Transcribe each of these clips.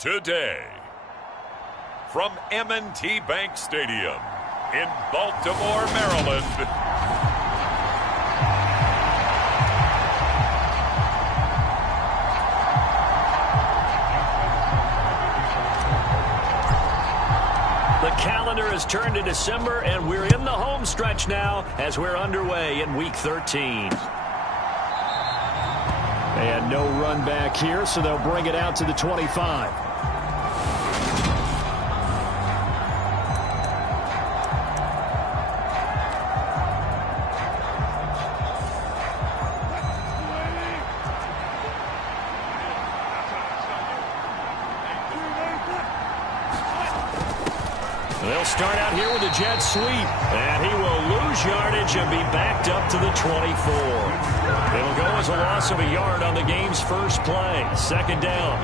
Today, from M&T Bank Stadium in Baltimore, Maryland, the calendar has turned to December, and we're in the home stretch now as we're underway in Week 13. And no run back here, so they'll bring it out to the 25. They'll start out here with a jet sweep, and he will lose yardage and be backed up to the 24. It'll go as a loss of a yard on the game's first play. Second down.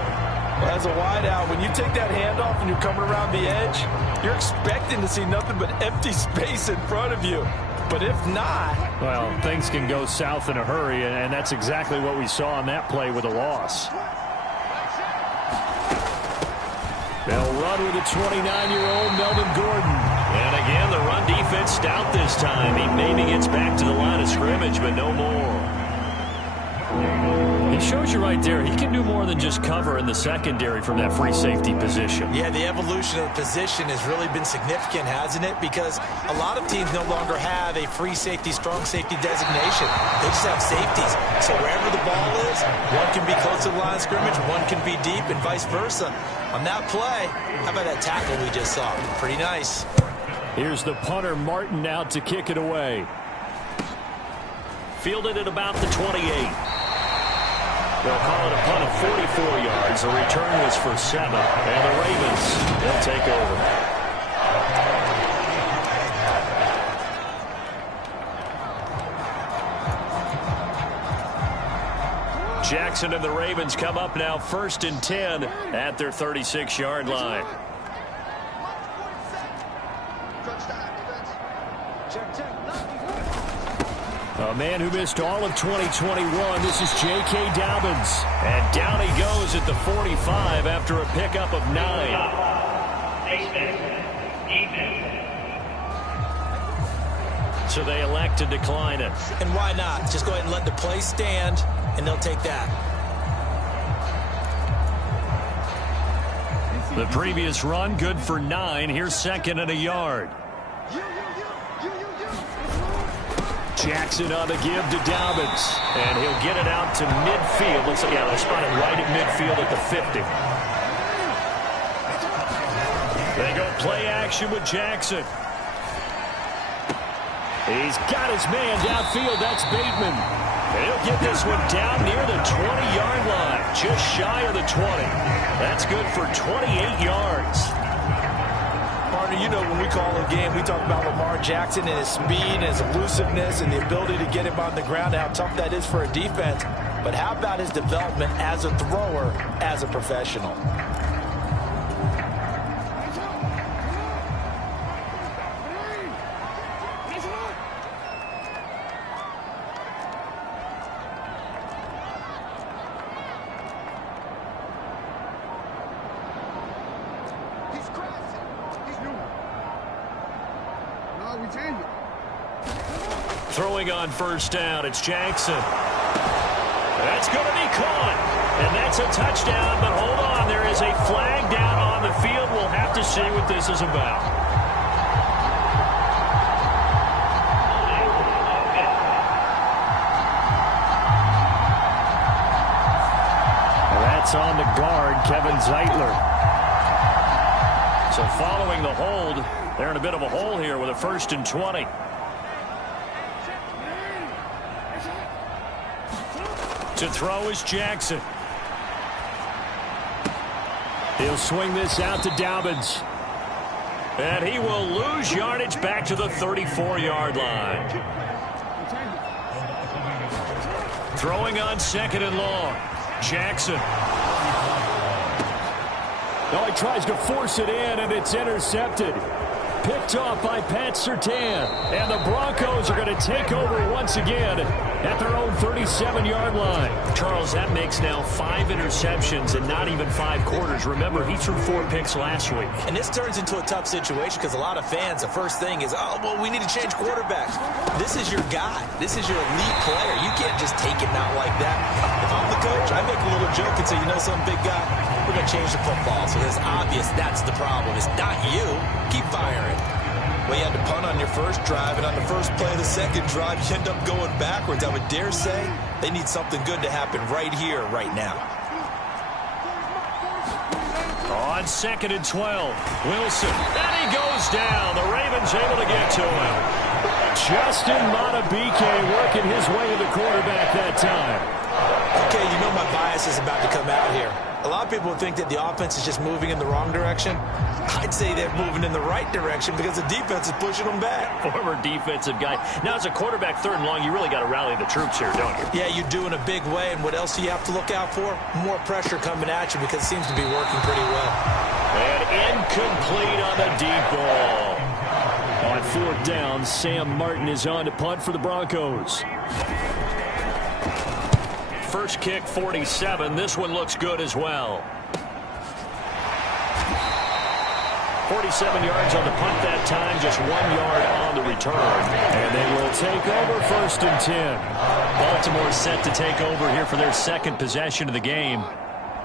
Well, as a wideout, when you take that handoff and you're coming around the edge, you're expecting to see nothing but empty space in front of you. But if not... well, things can go south in a hurry, and that's exactly what we saw on that play with a loss. They'll run with the 29-year-old Melvin Gordon. And again, the run defense stout this time. He maybe gets back to the line of scrimmage, but no more. It shows you right there, he can do more than just cover in the secondary from that free safety position. Yeah, the evolution of the position has really been significant, hasn't it? Because a lot of teams no longer have a free safety, strong safety designation. They just have safeties. So wherever the ball is, one can be close to the line of scrimmage, one can be deep, and vice versa. On that play, how about that tackle we just saw? Pretty nice. Here's the punter, Martin, out to kick it away. Fielded at about the 28. They'll call it a punt of 44 yards. The return was for 7. And the Ravens, they'll take over. Jackson and the Ravens come up now 1st and 10 at their 36-yard line. A man who missed all of 2021. This is J.K. Dobbins. And down he goes at the 45 after a pickup of 9. So they elect to decline it. And why not? Just go ahead and let the play stand, and they'll take that. The previous run, good for 9. Here's 2nd and a yard. Jackson on the give to Dobbins. And he'll get it out to midfield. Looks like, yeah, they'll spot it right at midfield at the 50. They go play action with Jackson. He's got his man downfield. That's Bateman. And he'll get this one down near the 20-yard line. Just shy of the 20. That's good for 28 yards. Partner, you know when we call a game, we talk about Lamar Jackson and his speed and his elusiveness and the ability to get him on the ground, how tough that is for a defense. But how about his development as a thrower, as a professional? Throwing on 1st down, it's Jackson. That's going to be caught. And that's a touchdown, but hold on. There is a flag down on the field. We'll have to see what this is about. That's on the guard, Kevin Zeitler. So following the hold, they're in a bit of a hole here with a 1st and 20. To throw is Jackson. He'll swing this out to Dobbins. And he will lose yardage back to the 34-yard line. Throwing on 2nd and long. Jackson. Oh, he tries to force it in, and it's intercepted. picked off by Pat Surtain. And the Broncos are going to take over once again at their own 37-yard line. Charles, that makes now 5 interceptions in not even 5 quarters. Remember, he threw 4 picks last week. And this turns into a tough situation because a lot of fans, the first thing is, oh, well, we need to change quarterbacks. This is your guy. This is your elite player. You can't just take him out like that. If I'm the coach, I make a little joke and say, you know some big guy, we're going to change the football. So it's obvious that's the problem. It's not you. Keep firing. Well, you had to punt on your first drive, and on the first play of the second drive, you end up going backwards. I would dare say they need something good to happen right here, right now. On 2nd and 12, Wilson. And he goes down. The Ravens able to get to him. Justin Madubuike working his way to the quarterback that time. Okay, you know my bias is about to come out here. A lot of people think that the offense is just moving in the wrong direction. I'd say they're moving in the right direction because the defense is pushing them back. Former defensive guy. Now, as a quarterback, 3rd and long, you really got to rally the troops here, don't you? Yeah, you do in a big way. And what else do you have to look out for? More pressure coming at you because it seems to be working pretty well. And incomplete on the deep ball. On 4th down, Sam Martin is on to punt for the Broncos. First kick, 47. This one looks good as well. 47 yards on the punt that time, just 1 yard on the return. And they will take over 1st and 10. Baltimore set to take over here for their 2nd possession of the game.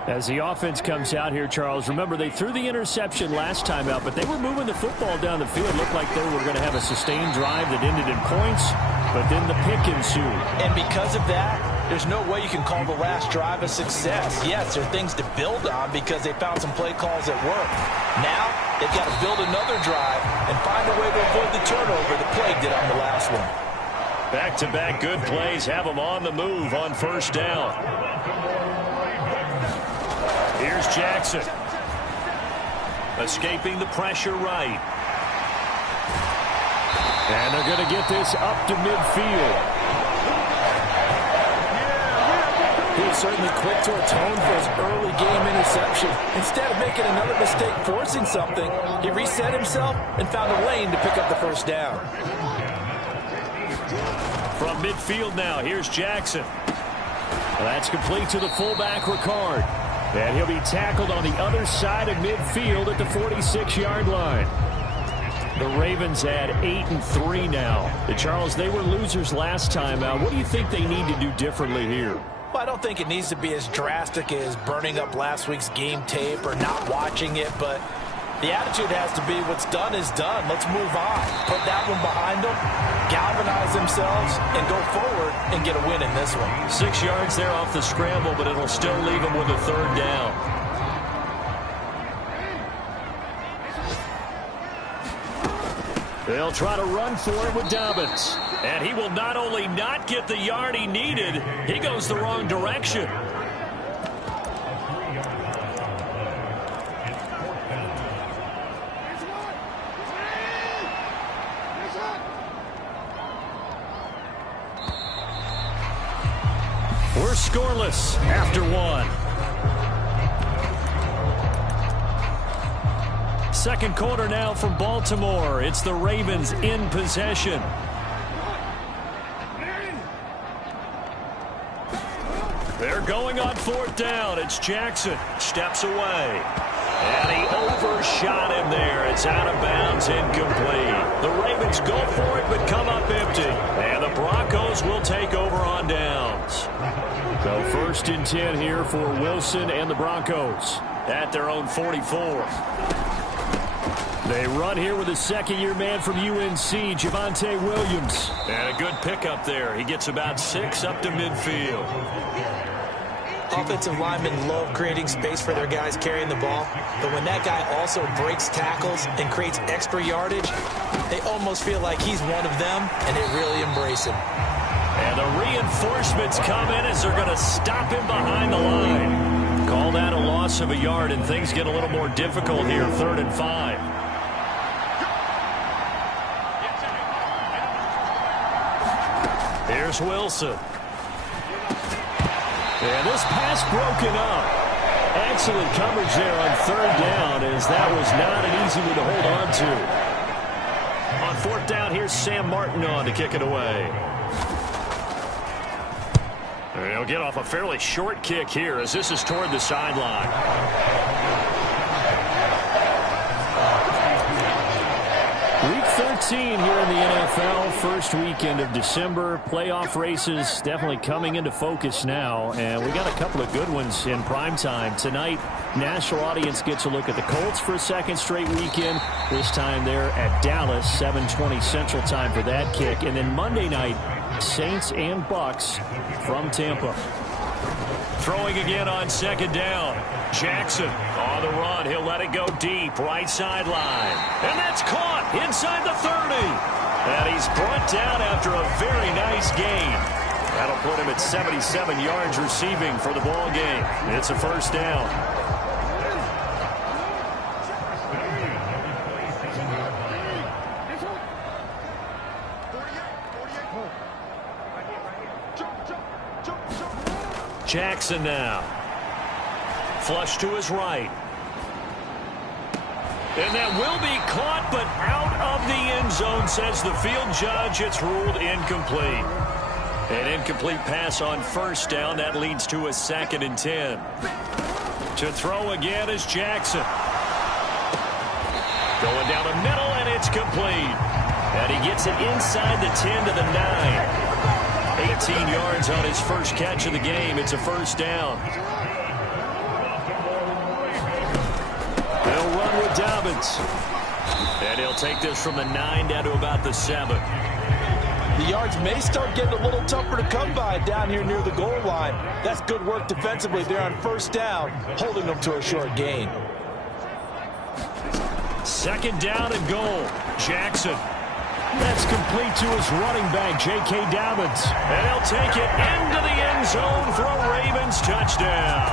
As the offense comes out here, Charles, remember they threw the interception last time out, but they were moving the football down the field. Looked like they were going to have a sustained drive that ended in points, but then the pick ensued. And because of that, there's no way you can call the last drive a success. Yes, there are things to build on because they found some play calls that work. Now, they've got to build another drive and find a way to avoid the turnover the plague did on the last one. Back-to-back good plays have them on the move on 1st down. Here's Jackson. Escaping the pressure right. And they're going to get this up to midfield. He was certainly quick to atone for his early game interception. Instead of making another mistake forcing something, he reset himself and found a lane to pick up the 1st down. From midfield now, here's Jackson. That's complete to the fullback, Ricard. And he'll be tackled on the other side of midfield at the 46-yard line. The Ravens at 8-3 now. Charles, they were losers last time out. What do you think they need to do differently here? Well, I don't think it needs to be as drastic as burning up last week's game tape or not watching it, but the attitude has to be what's done is done. Let's move on. Put that one behind them, galvanize themselves, and go forward and get a win in this one. 6 yards there off the scramble, but it'll still leave them with a 3rd down. They'll try to run for it with Dobbins. And he will not only not get the yard he needed, he goes the wrong direction. We're scoreless after 1. 2nd quarter now from Baltimore. It's the Ravens in possession. They're going on 4th down. It's Jackson. Steps away. And he overshot him there. It's out of bounds, incomplete. The Ravens go for it, but come up empty. And the Broncos will take over on downs. So 1st and 10 here for Wilson and the Broncos at their own 44. They run here with a 2nd-year man from UNC, Javonte Williams. And a good pickup there. He gets about 6 up to midfield. Offensive linemen love creating space for their guys carrying the ball, but when that guy also breaks tackles and creates extra yardage, they almost feel like he's one of them, and they really embrace him. And the reinforcements come in as they're going to stop him behind the line. Call that a loss of a yard, and things get a little more difficult here, 3rd and 5. Here's Wilson. And this pass broken up. Excellent coverage there on 3rd down, as that was not an easy one to hold on to. On fourth down, here's Sam Martin on to kick it away. He'll get off a fairly short kick here as this is toward the sideline. Week 13 here in the NFL, first weekend of December. Playoff races definitely coming into focus now, and we got a couple of good ones in prime time. Tonight, national audience gets a look at the Colts for a second straight weekend. This time they're at Dallas, 7:20 Central Time for that kick. And then Monday night, Saints and Bucks from Tampa. Throwing again on second down. Jackson on the run. He'll let it go deep. Right sideline. And that's caught inside the 30. And he's brought down after a very nice gain. That'll put him at 77 yards receiving for the ball game. It's a first down. Jackson now. Flush to his right. And that will be caught, but out of the end zone, says the field judge. It's ruled incomplete. An incomplete pass on first down. That leads to a 2nd and 10. To throw again is Jackson. Going down the middle, and it's complete. And he gets it inside the 10 to the 9. 18 yards on his first catch of the game. It's a first down. They'll run with Dobbins. And he'll take this from the 9 down to about the 7. The yards may start getting a little tougher to come by down here near the goal line. That's good work defensively there on first down, holding them to a short gain. 2nd down and goal. Jackson. That's complete to his running back, J.K. Dobbins. And he'll take it into the end zone for a Ravens touchdown.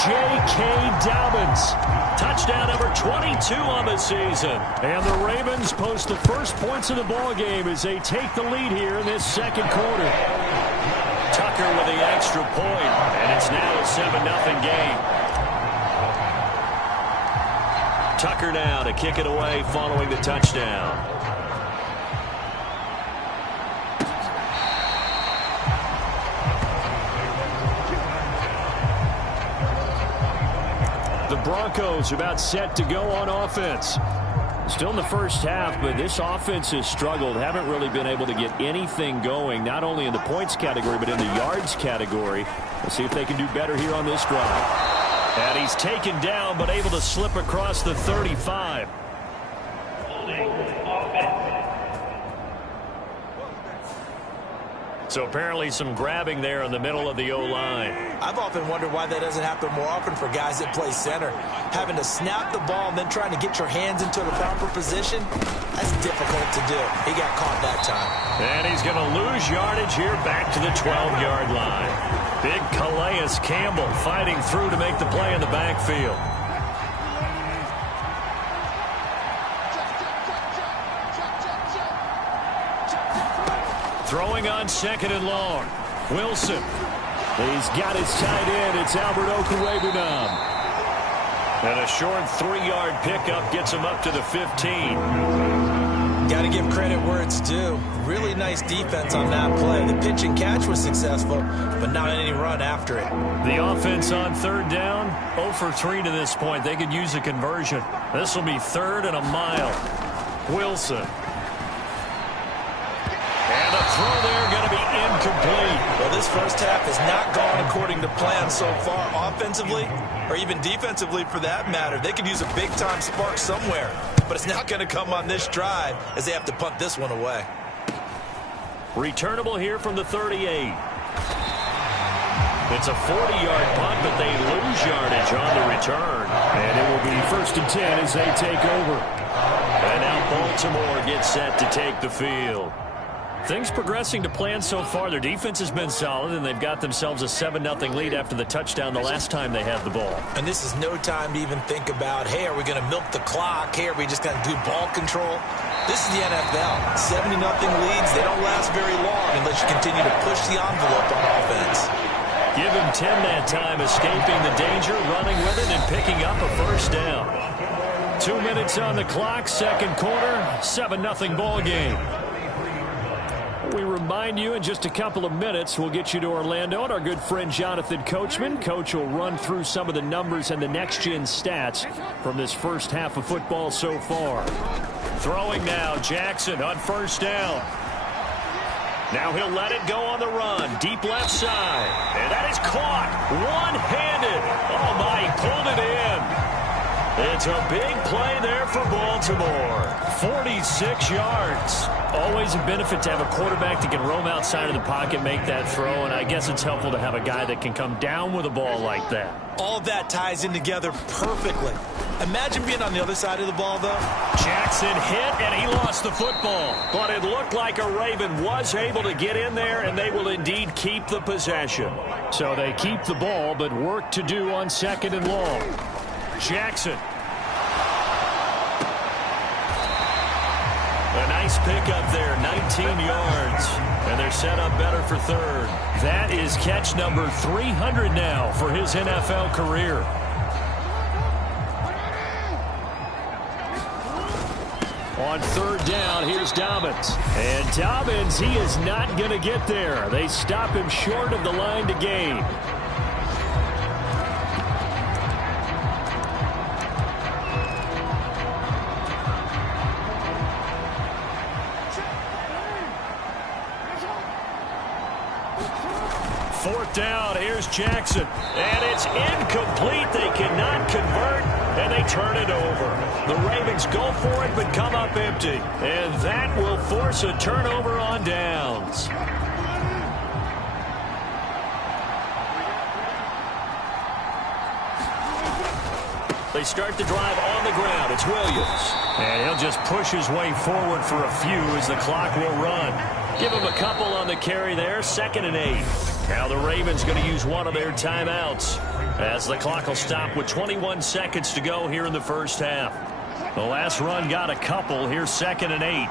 J.K. Dobbins. Touchdown number 22 on the season. And the Ravens post the first points of the ball game as they take the lead here in this second quarter. Tucker with the extra point, and it's now a 7-0 game. Tucker now to kick it away following the touchdown. The Broncos about set to go on offense. Still in the first half, but this offense has struggled. Haven't really been able to get anything going, not only in the points category, but in the yards category. Let's see if they can do better here on this drive. And he's taken down, but able to slip across the 35. So apparently some grabbing there in the middle of the O-line. I've often wondered why that doesn't happen more often for guys that play center. Having to snap the ball and then trying to get your hands into the proper position, that's difficult to do. He got caught that time. And he's going to lose yardage here back to the 12-yard line. Big Calais Campbell fighting through to make the play in the backfield. Throwing on 2nd and long. Wilson. He's got his tight end. It's Albert Okwuegbunam. And a short 3-yard pickup gets him up to the 15. Got to give credit where it's due. Really nice defense on that play. The pitch and catch was successful, but not any run after it. The offense on 3rd down, 0 for 3 to this point. They could use a conversion. This will be 3rd and a mile. Wilson. And the throw there going to be incomplete. Well, this first half has not gone according to plan so far offensively, or even defensively for that matter. They could use a big-time spark somewhere, but it's not going to come on this drive as they have to punt this one away. Returnable here from the 38. It's a 40-yard punt, but they lose yardage on the return. And it will be 1st and 10 as they take over. And now Baltimore gets set to take the field. Things progressing to plan so far. Their defense has been solid, and they've got themselves a 7-0 lead after the touchdown the last time they had the ball. And this is no time to even think about, hey, are we going to milk the clock? Hey, are we just going to do ball control? This is the NFL. 70-0 leads, they don't last very long unless you continue to push the envelope on offense. Give him 10 that time, escaping the danger, running with it, and picking up a first down. 2 minutes on the clock, second quarter, 7-0 ball game. We remind you in just a couple of minutes, we'll get you to Orlando and our good friend Jonathan Coachman. Coach will run through some of the numbers and the next-gen stats from this first half of football so far. Throwing now, Jackson on first down. Now he'll let it go on the run, deep left side. And that is caught, one-handed. Oh, my, he pulled it in. It's a big play there for Baltimore. 46 yards. Always a benefit to have a quarterback that can roam outside of the pocket, make that throw, and I guess it's helpful to have a guy that can come down with a ball like that. All of that ties in together perfectly. Imagine being on the other side of the ball, though. Jackson hit, and he lost the football. But it looked like a Raven was able to get in there, and they will indeed keep the possession. So they keep the ball, but work to do on second and long. Jackson. A nice pickup there, 19 yards. And they're set up better for third. That is catch number 300 now for his NFL career. On third down, here's Dobbins. And Dobbins, he is not going to get there. They stop him short of the line to gain. Fourth down, here's Jackson. And it's incomplete. They cannot convert, and they turn it over. The Ravens go for it, but come up empty. And that will force a turnover on downs. They start the drive on the ground. It's Williams. And he'll just push his way forward for a few as the clock will run. Give him a couple on the carry there, 2nd and 8. Now the Ravens going to use one of their timeouts as the clock will stop with 21 seconds to go here in the first half. The last run got a couple. Here's 2nd and 8.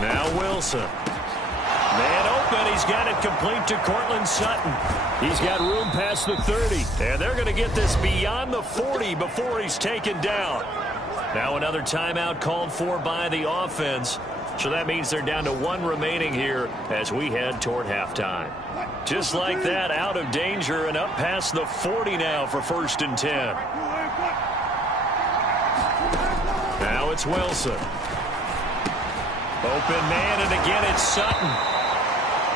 Now Wilson. Man open. He's got it complete to Cortland Sutton. He's got room past the 30. And they're going to get this beyond the 40 before he's taken down. Now another timeout called for by the offense. So that means they're down to one remaining here as we head toward halftime. Just like that, out of danger and up past the 40 now for 1st and 10. Now it's Wilson. Open man, and again it's Sutton.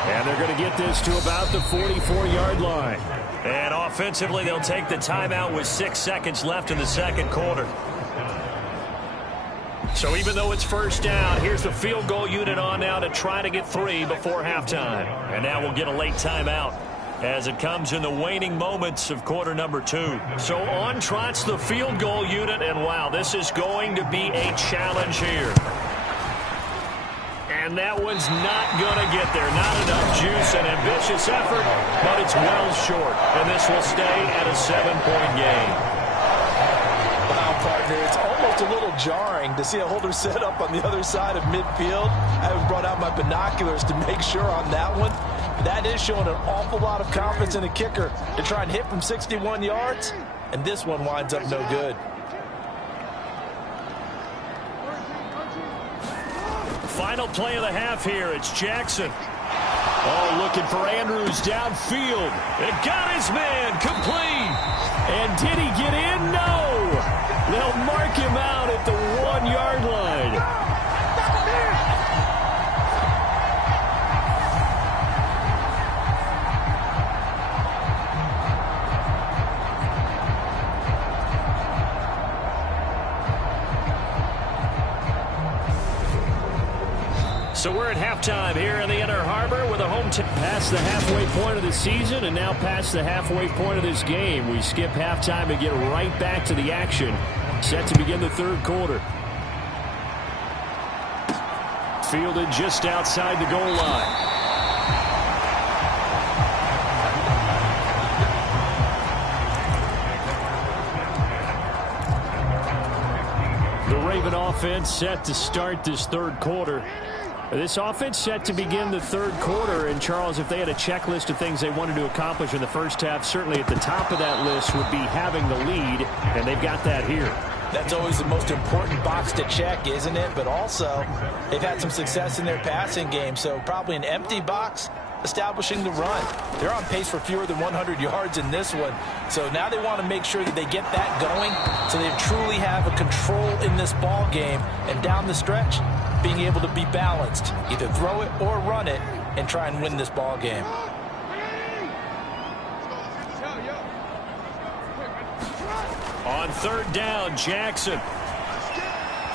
And they're going to get this to about the 44-yard line. And offensively, they'll take the timeout with 6 seconds left in the second quarter. So even though it's first down, here's the field goal unit on now to try to get 3 before halftime. And now we'll get a late timeout as it comes in the waning moments of quarter number 2. So on trots the field goal unit, and wow, this is going to be a challenge here. And that one's not going to get there. Not enough juice, an ambitious effort, but it's well short. And this will stay at a 7-point game. Wow, partner, it's almost a little jarring to see a holder set up on the other side of midfield. I haven't brought out my binoculars to make sure on that one. That is showing an awful lot of confidence in a kicker to try and hit from 61 yards, and this one winds up no good. Final play of the half here. It's Jackson. Oh, looking for Andrews downfield. It got his man complete. And did he get in? No. They'll mark him out at the 1-yard line. So we're at halftime here in the Inner Harbor with a home team past the halfway point of the season and now past the halfway point of this game. We skip halftime and get right back to the action. Set to begin the third quarter. Fielded just outside the goal line. The Raven offense set to start this third quarter. This offense set to begin the third quarter. And, Charles, if they had a checklist of things they wanted to accomplish in the first half, certainly at the top of that list would be having the lead, and they've got that here. That's always the most important box to check, isn't it? But also, they've had some success in their passing game, so probably an empty box establishing the run. They're on pace for fewer than 100 yards in this one, so now they want to make sure that they get that going so they truly have a control in this ball game, and down the stretch, being able to be balanced, either throw it or run it, and try and win this ball game. On third down, Jackson.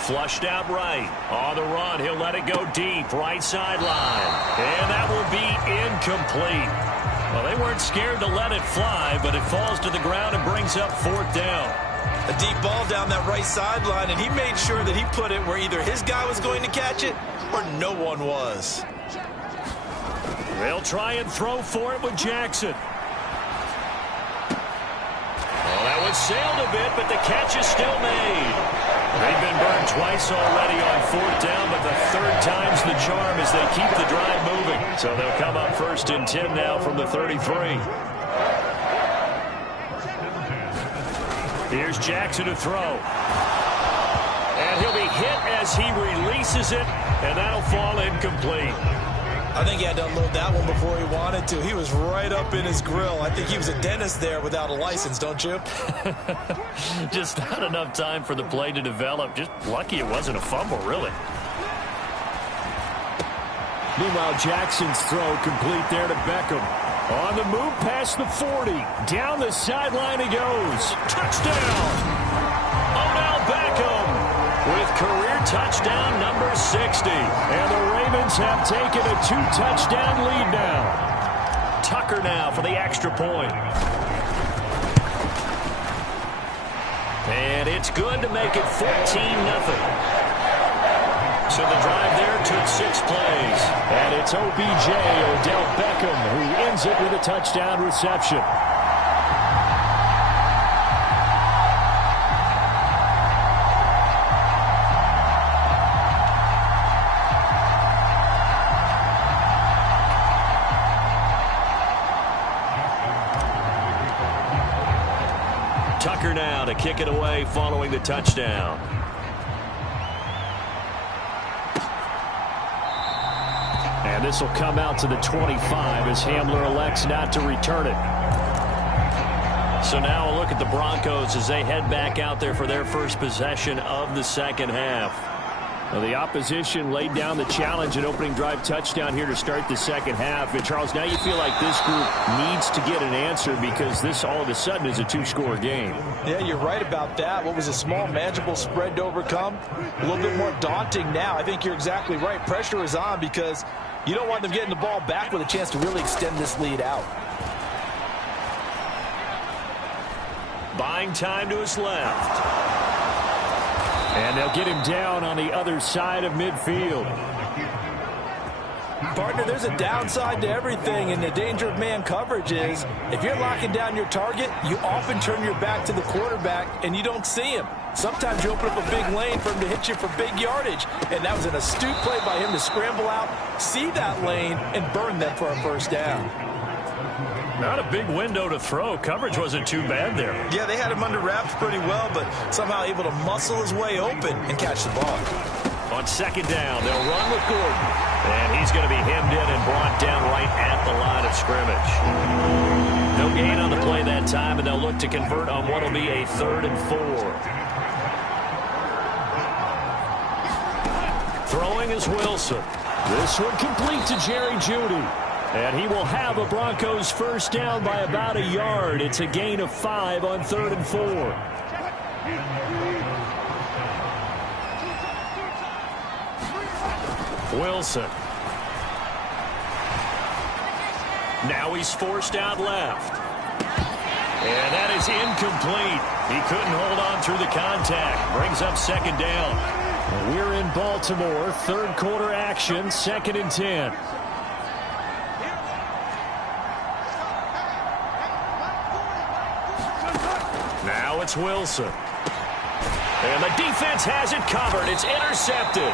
Flushed out right. On the run, he'll let it go deep, right sideline. And that will be incomplete. Well, they weren't scared to let it fly, but it falls to the ground and brings up fourth down. A deep ball down that right sideline, and he made sure that he put it where either his guy was going to catch it or no one was. They'll try and throw for it with Jackson. Well, that one sailed a bit, but the catch is still made. They've been burned twice already on fourth down, but the third time's the charm as they keep the drive moving. So they'll come up 1st and 10 now from the 33. Here's Jackson to throw. And he'll be hit as he releases it, and that'll fall incomplete. I think he had to unload that one before he wanted to. He was right up in his grill. I think he was a dentist there without a license, don't you? Just not enough time for the play to develop. Just lucky it wasn't a fumble, really. Meanwhile, Jackson's throw complete there to Beckham. On the move past the 40. Down the sideline he goes. Touchdown! Odell Beckham with career touchdown number 60. And the Ravens have taken a 2-touchdown lead now. Tucker now for the extra point. And it's good to make it 14-0. So the drive there took 6 plays. And it's OBJ, Odell Beckham, who ends it with a touchdown reception. Tucker now to kick it away following the touchdown. And this will come out to the 25 as Hamler elects not to return it. So now a look at the Broncos as they head back out there for their first possession of the second half. Well, the opposition laid down the challenge and opening drive touchdown here to start the second half. And, Charles, now you feel like this group needs to get an answer because this all of a sudden is a 2-score game. Yeah, you're right about that. What was a small, manageable spread to overcome, a little bit more daunting now. I think you're exactly right. Pressure is on because you don't want them getting the ball back with a chance to really extend this lead out. Buying time to his left. And they'll get him down on the other side of midfield. Partner, there's a downside to everything, and the danger of man coverage is if you're locking down your target, you often turn your back to the quarterback and you don't see him. Sometimes you open up a big lane for him to hit you for big yardage, and that was an astute play by him to scramble out, see that lane, and burn them for a first down. Not a big window to throw. Coverage wasn't too bad there. Yeah, they had him under wraps pretty well, but somehow able to muscle his way open and catch the ball. On second down, they'll run with Gordon. And he's going to be hemmed in and brought down right at the line of scrimmage. No gain on the play that time, and they'll look to convert on what will be a 3rd and 4. Throwing is Wilson. This one complete to Jerry Jeudy. And he will have a Broncos first down by about a yard. It's a gain of 5 on 3rd and 4. Wilson. Now he's forced out left. And that is incomplete. He couldn't hold on through the contact. Brings up second down. We're in Baltimore. 3rd quarter action. 2nd and 10. Now it's Wilson. And the defense has it covered. It's intercepted.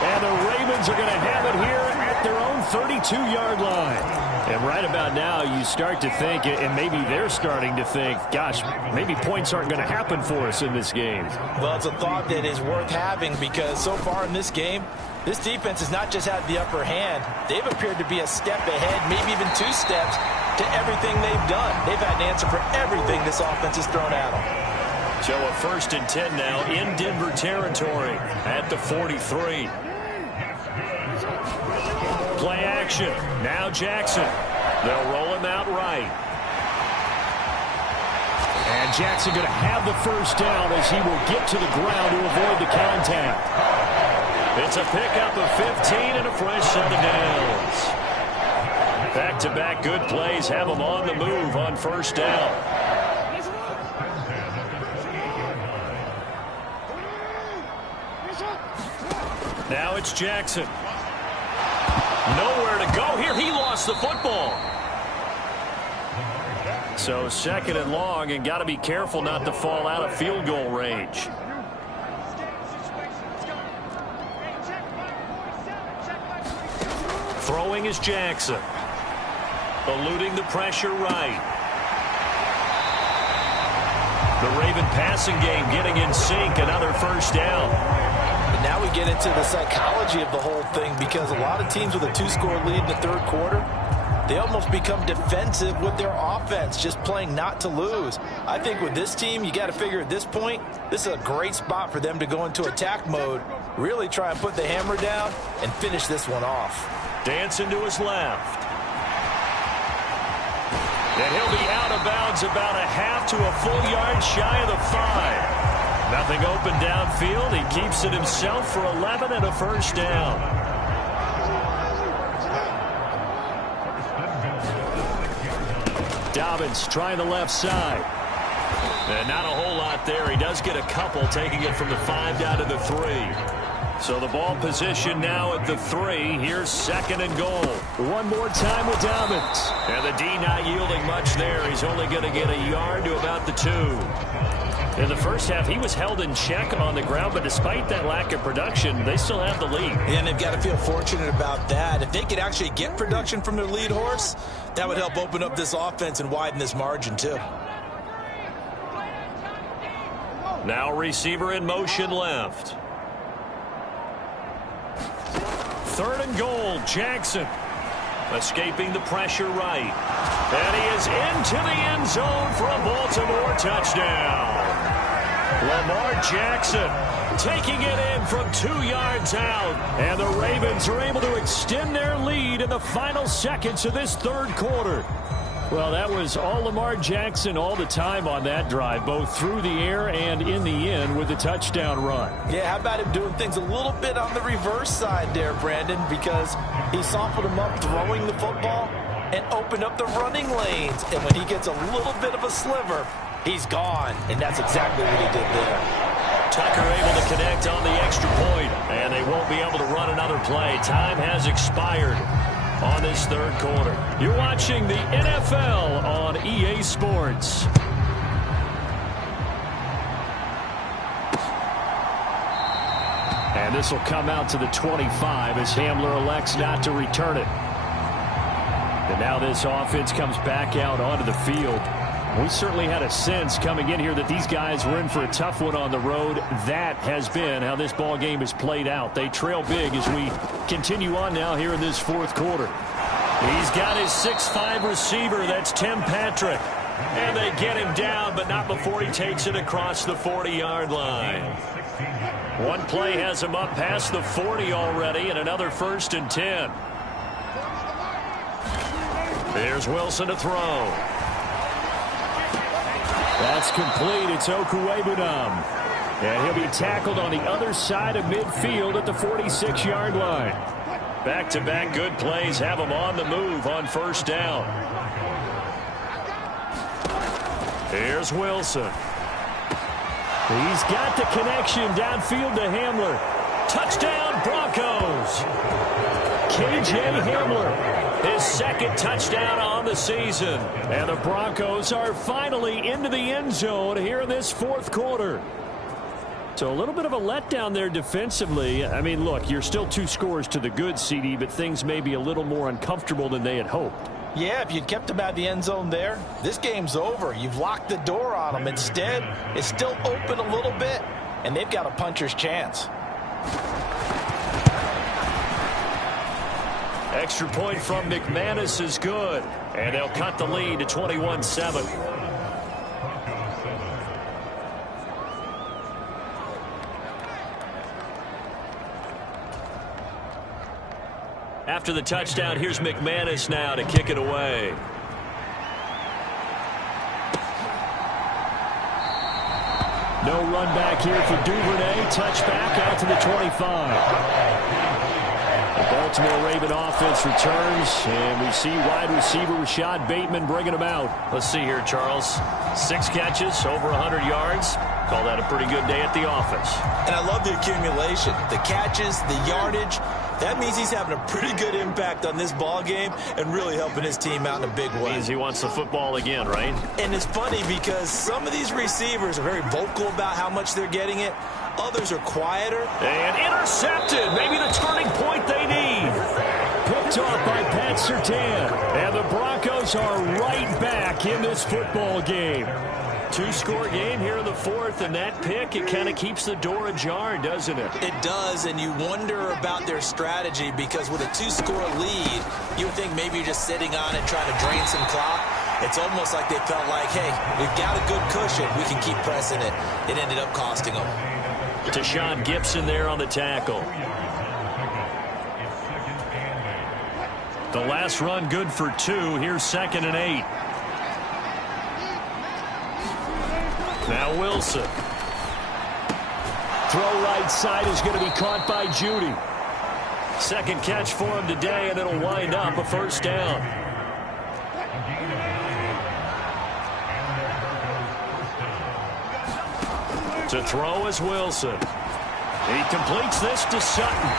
And the Ravens are going to have it here at their own 32-yard line. And right about now, you start to think, and maybe they're starting to think, gosh, maybe points aren't going to happen for us in this game. Well, it's a thought that is worth having because so far in this game, this defense has not just had the upper hand. They've appeared to be a step ahead, maybe even 2 steps to everything they've done. They've had an answer for everything this offense has thrown at them. So a 1st and 10 now in Denver territory at the 43. Play action. Now Jackson. They'll roll him out right. And Jackson going to have the first down as he will get to the ground to avoid the contact. It's a pickup of 15 and a fresh set of downs. Back-to-back good plays have them on the move on first down. Now it's Jackson. Nowhere to go here. He lost the football. So 2nd and long, and got to be careful not to fall out of field goal range. Throwing is Jackson. Eluding the pressure right. The Raven passing game getting in sync. Another first down. And now we get into the psychology of the whole thing because a lot of teams with a 2-score lead in the 3rd quarter, they almost become defensive with their offense, just playing not to lose. I think with this team, you got to figure at this point, this is a great spot for them to go into attack mode, really try and put the hammer down and finish this one off. Dancing to his left. And he'll be out of bounds about a half to a full yard shy of the 5. Nothing open downfield. He keeps it himself for 11 and a first down. Dobbins trying the left side. And not a whole lot there. He does get a couple, taking it from the 5 down to the 3. So the ball position now at the 3. Here's 2nd and goal. One more time with Dobbins. And the D not yielding much there. He's only going to get a yard to about the 2. In the first half, he was held in check on the ground, but despite that lack of production, they still have the lead. And they've got to feel fortunate about that. If they could actually get production from their lead horse, that would help open up this offense and widen this margin, too. Now receiver in motion left. 3rd and goal, Jackson. Escaping the pressure right. And he is into the end zone for a Baltimore touchdown. Lamar Jackson taking it in from 2 yards out. And the Ravens are able to extend their lead in the final seconds of this 3rd quarter. Well, that was all Lamar Jackson all the time on that drive, both through the air and in the end with the touchdown run. Yeah, how about him doing things a little bit on the reverse side there, Brandon, because he softened him up throwing the football and opened up the running lanes. And when he gets a little bit of a sliver, he's gone. And that's exactly what he did there. Tucker able to connect on the extra point, and they won't be able to run another play. Time has expired on this 3rd quarter. You're watching the NFL on EA Sports. And this will come out to the 25 as Hamler elects not to return it. And now this offense comes back out onto the field. We certainly had a sense coming in here that these guys were in for a tough one on the road. That has been how this ball game has played out. They trail big as we continue on now here in this 4th quarter. He's got his 6'5 receiver. That's Tim Patrick. And they get him down, but not before he takes it across the 40-yard line. One play has him up past the 40 already, and another 1st and 10. There's Wilson to throw. That's complete. It's Okuwebunam. And he'll be tackled on the other side of midfield at the 46-yard line. Back-to-back good plays have him on the move on first down. Here's Wilson. He's got the connection downfield to Hamler. Touchdown, Broncos. KJ Hamler, his 2nd touchdown on the season. And the Broncos are finally into the end zone here in this 4th quarter. So a little bit of a letdown there defensively. I mean, look, you're still 2 scores to the good, CD, but things may be a little more uncomfortable than they had hoped. Yeah, if you'd kept them out of the end zone there, this game's over. You've locked the door on them. Instead, it's still open a little bit, and they've got a puncher's chance. Extra point from McManus is good, and they'll cut the lead to 21-7. After the touchdown, here's McManus now to kick it away. No run back here for Duvernay. Touchback out to the 25. The Baltimore Raven offense returns, and we see wide receiver Rashad Bateman bringing him out. Let's see here, Charles. 6 catches, over 100 yards. Call that a pretty good day at the office. And I love the accumulation, the catches, the yardage. That means he's having a pretty good impact on this ball game and really helping his team out in a big way. Means he wants the football again, right? And it's funny because some of these receivers are very vocal about how much they're getting it. Others are quieter. And intercepted. Maybe the turning point they need. Picked off by Pat Surtain. And the Broncos are right back in this football game. 2-score game here in the 4th, and that pick, it kind of keeps the door ajar, doesn't it? It does, and you wonder about their strategy because with a 2-score lead, you would think maybe you're just sitting on it trying to drain some clock. It's almost like they felt like, hey, we've got a good cushion. We can keep pressing it. It ended up costing them. Tashawn Gibson there on the tackle. The last run good for 2. Here's 2nd and 8. Now Wilson. Throw right side is going to be caught by Judy. 2nd catch for him today, and it'll wind up a 1st down. To throw is Wilson. He completes this to Sutton.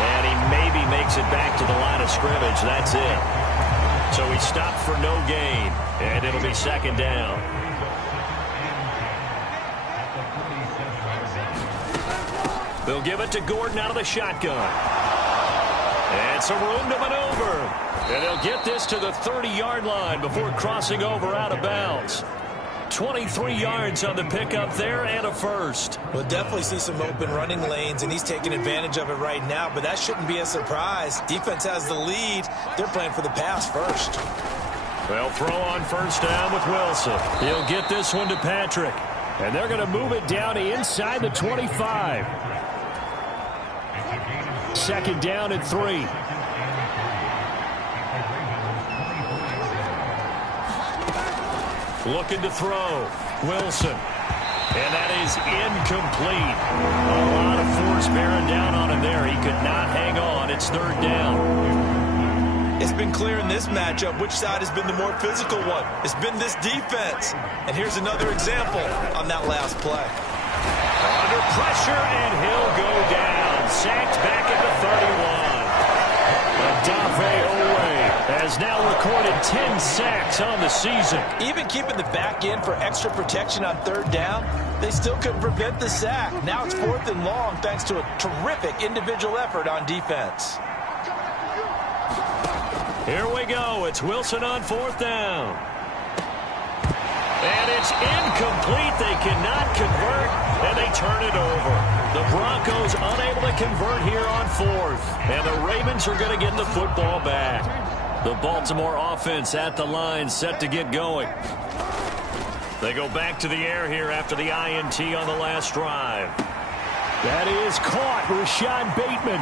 And he maybe makes it back to the line of scrimmage. That's it. So he stopped for no gain, and it'll be 2nd down. They'll give it to Gordon out of the shotgun. And some room to maneuver. And they'll get this to the 30-yard line before crossing over out of bounds. 23 yards on the pickup there and a 1st. We'll definitely see some open running lanes, and he's taking advantage of it right now, but that shouldn't be a surprise. Defense has the lead. They're playing for the pass first. They'll throw on 1st down with Wilson. He'll get this one to Patrick. And they're going to move it down to inside the 25. 2nd down and 3. Looking to throw. Wilson. And that is incomplete. A lot of force bearing down on him there. He could not hang on. It's 3rd down. It's been clear in this matchup which side has been the more physical one. It's been this defense. And here's another example on that last play. Under pressure, and he'll go down. Sacked back at the 31. Adafe Owe has now recorded 10 sacks on the season. Even keeping the back end for extra protection on 3rd down, they still couldn't prevent the sack. Now it's 4th and long thanks to a terrific individual effort on defense. Here we go. It's Wilson on 4th down. And it's incomplete. They cannot convert, and they turn it over. The Broncos unable to convert here on 4th. And the Ravens are going to get the football back. The Baltimore offense at the line, set to get going. They go back to the air here after the INT on the last drive. That is caught. Rashad Bateman.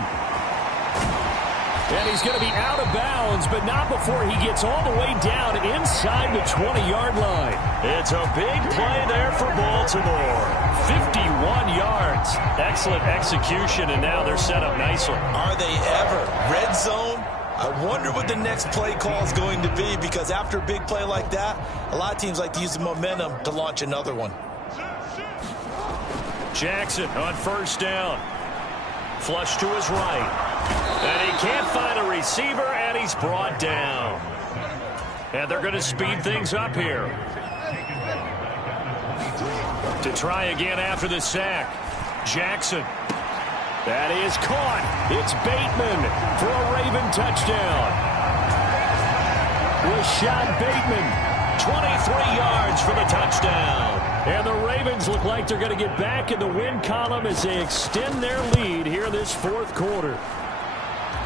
And he's going to be out of bounds, but not before he gets all the way down inside the 20-yard line. It's a big play there for Baltimore. 51 yards. Excellent execution, and now they're set up nicely. Are they ever? Red zone? I wonder what the next play call is going to be, because after a big play like that, a lot of teams like to use the momentum to launch another one. Jackson on 1st down. Flush to his right. And he can't find a receiver, and he's brought down. And they're going to speed things up here. To try again after the sack. Jackson. That is caught. It's Bateman for a Raven touchdown. Rashad Bateman, 23 yards for the touchdown. And the Ravens look like they're going to get back in the win column as they extend their lead here in this fourth quarter.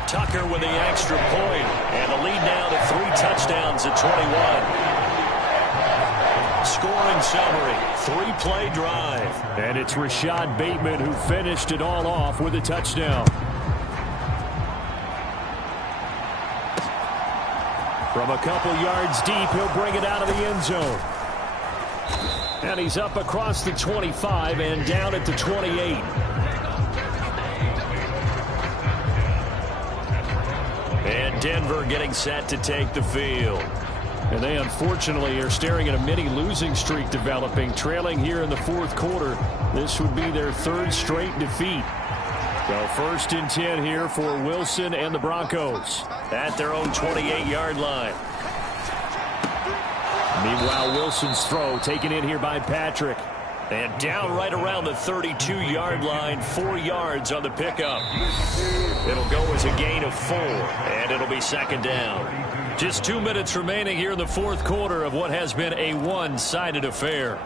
Tucker with the extra point, and the lead now to 3 touchdowns at 21. Scoring summary, 3-play drive. And it's Rashad Bateman who finished it all off with a touchdown. From a couple yards deep, he'll bring it out of the end zone. And he's up across the 25 and down at the 28. And Denver getting set to take the field. And they unfortunately are staring at a mini losing streak developing, trailing here in the fourth quarter. This would be their 3rd straight defeat. So 1st and 10 here for Wilson and the Broncos at their own 28-yard line. Meanwhile, Wilson's throw taken in here by Patrick. And down right around the 32-yard line, 4 yards on the pickup. It'll go as a gain of 4, and it'll be 2nd down. Just 2 minutes remaining here in the fourth quarter of what has been a one-sided affair.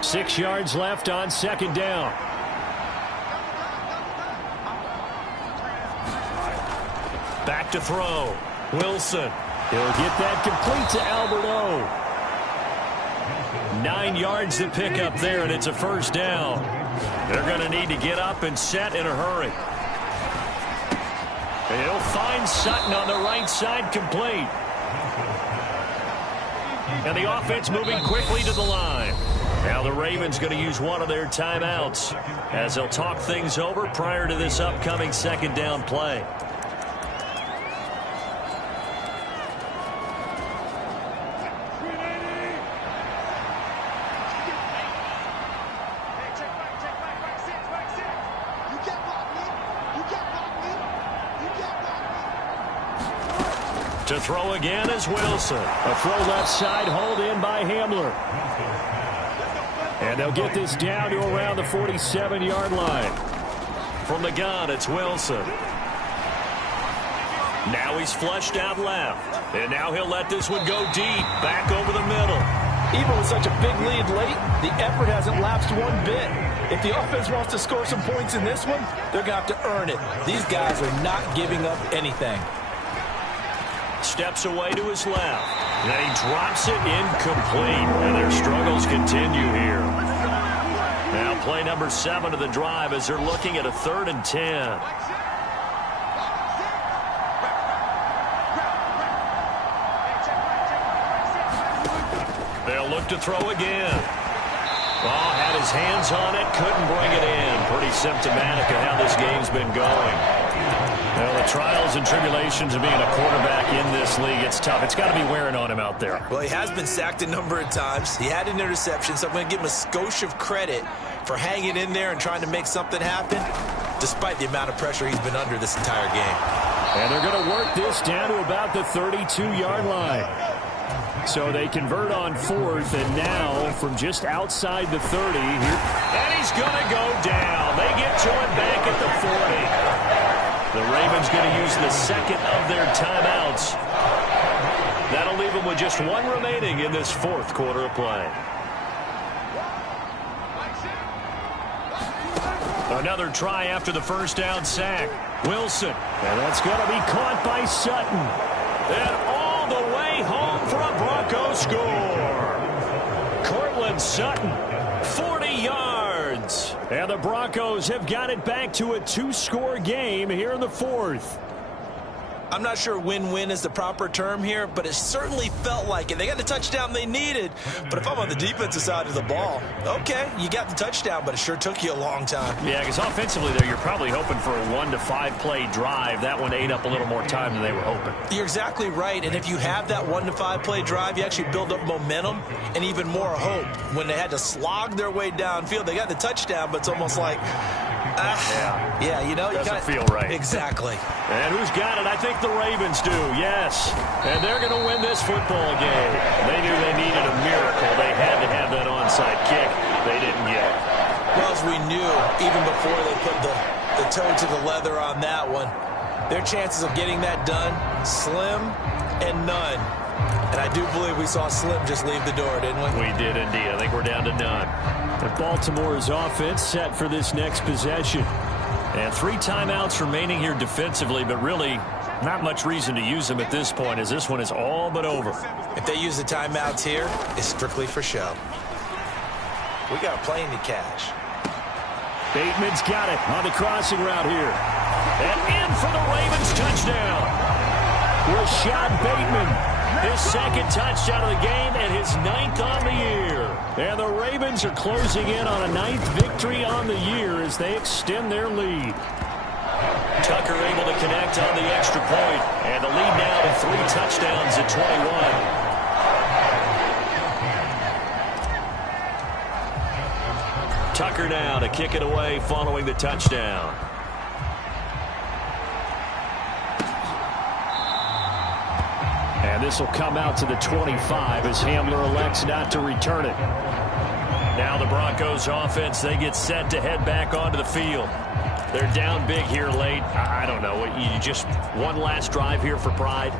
6 yards left on 2nd down. Back to throw. Wilson. He'll get that complete to Albert O. 9 yards to pick up there, and it's a 1st down. They're going to need to get up and set in a hurry. He'll find Sutton on the right side, complete. And the offense moving quickly to the line. Now the Ravens going to use one of their timeouts as they'll talk things over prior to this upcoming 2nd down play. To throw again is Wilson. A throw left side, hauled in by Hamler. And they'll get this down to around the 47-yard line. From the gun, it's Wilson. Now he's flushed out left. And now he'll let this one go deep, back over the middle. Even with such a big lead late, the effort hasn't lapsed one bit. If the offense wants to score some points in this one, they're going to have to earn it. These guys are not giving up anything. Steps away to his left. Then he drops it incomplete. And their struggles continue here. Now play number 7 of the drive as they're looking at a 3rd and 10. They'll look to throw again. Oh, had his hands on it, couldn't bring it in. Pretty symptomatic of how this game's been going. Well, the trials and tribulations of being a quarterback in this league, it's tough. It's got to be wearing on him out there. Well, he has been sacked a number of times. He had an interception, so I'm going to give him a skosh of credit for hanging in there and trying to make something happen, despite the amount of pressure he's been under this entire game. And they're going to work this down to about the 32-yard line. So they convert on 4th, and now from just outside the 30. And he's going to go down. They get to him back at the 40. The Ravens going to use the 2nd of their timeouts. That'll leave them with just 1 remaining in this 4th quarter of play. Another try after the 1st down sack. Wilson. And that's going to be caught by Sutton. And all the way home for a Bronco score. Cortland Sutton, 40 yards. And the Broncos have got it back to a 2-score game here in the 4th. I'm not sure win-win is the proper term here, but it certainly felt like it. They got the touchdown they needed, but if I'm on the defensive side of the ball, okay, you got the touchdown, but it sure took you a long time. Yeah, because offensively there, you're probably hoping for a 1 to 5 play drive. That one ate up a little more time than they were hoping. You're exactly right, and if you have that 1 to 5 play drive, you actually build up momentum and even more hope. When they had to slog their way downfield, they got the touchdown, but it's almost like, Yeah, you know. Doesn't feel right. Exactly. And who's got it? I think the Ravens do, yes. And they're going to win this football game. They knew they needed a miracle. They had to have that onside kick. They didn't get it. Well, as we knew, even before they put the toe to the leather on that one, their chances of getting that done, slim and none. And I do believe we saw Slim just leave the door, didn't we? We did indeed. I think we're down to none. And Baltimore's offense set for this next possession. And 3 timeouts remaining here defensively, but really not much reason to use them at this point, as this one is all but over. If they use the timeouts here, it's strictly for show. We got plenty to cash. Bateman's got it on the crossing route here. And in for the Ravens touchdown. Rashad Bateman. His second touchdown of the game and his 9th on the year. And the Ravens are closing in on a 9th victory on the year as they extend their lead. Tucker able to connect on the extra point. And the lead now to 3 touchdowns at 21. Tucker now to kick it away following the touchdown. And this will come out to the 25 as Hamler elects not to return it. Now the Broncos offense, they get set to head back onto the field. They're down big here late. I don't know. You just one last drive here for pride.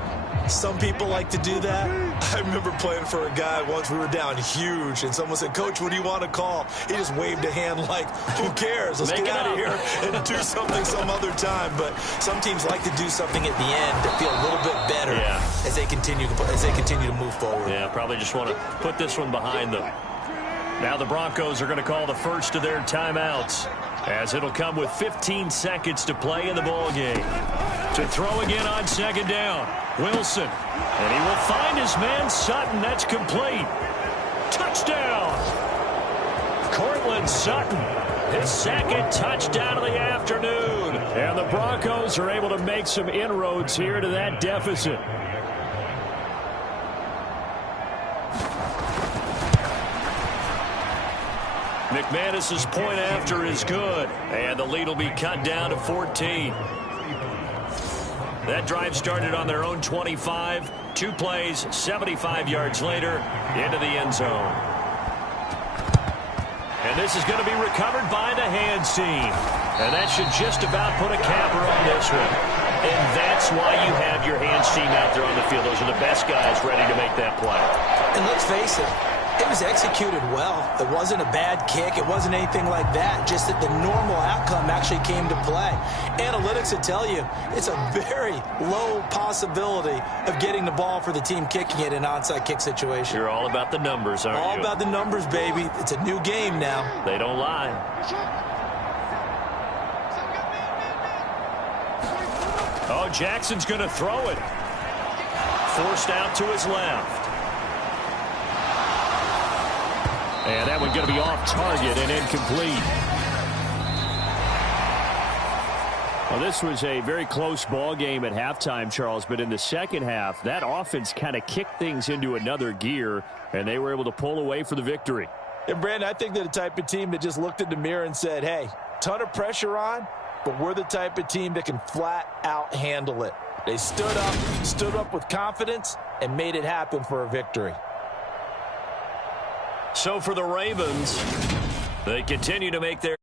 Some people like to do that. I remember playing for a guy once. We were down huge, and someone said, "Coach, what do you want to call?" He just waved a hand like, "Who cares? Let's get out of here and do something some other time." But some teams like to do something at the end to feel a little bit better as they continue to move forward. Yeah, probably just want to put this one behind them. Now the Broncos are going to call the first of their timeouts, as it'll come with 15 seconds to play in the ball game. To throw again on second down, Wilson. And he will find his man Sutton. That's complete. Touchdown! Cortland Sutton, his second touchdown of the afternoon. And the Broncos are able to make some inroads here to that deficit. McManus's point after is good. And the lead will be cut down to 14. That drive started on their own 25. 2 plays, 75 yards later, into the end zone. And this is going to be recovered by the hands team. And that should just about put a capper on this one. And that's why you have your hands team out there on the field. Those are the best guys ready to make that play. And let's face it, it was executed well. It wasn't a bad kick. It wasn't anything like that. Just that the normal outcome actually came to play. Analytics will tell you it's a very low possibility of getting the ball for the team kicking it in an onside kick situation. You're all about the numbers, aren't you? All about the numbers, baby. It's a new game now. They don't lie. Oh, Jackson's going to throw it. Forced out to his left. And that one going to be off target and incomplete. Well, this was a very close ball game at halftime, Charles, but in the second half, that offense kind of kicked things into another gear, and they were able to pull away for the victory. And, Brandon, I think they're the type of team that just looked in the mirror and said, hey, ton of pressure on, but we're the type of team that can flat out handle it. They stood up with confidence, and made it happen for a victory. So for the Ravens, they continue to make their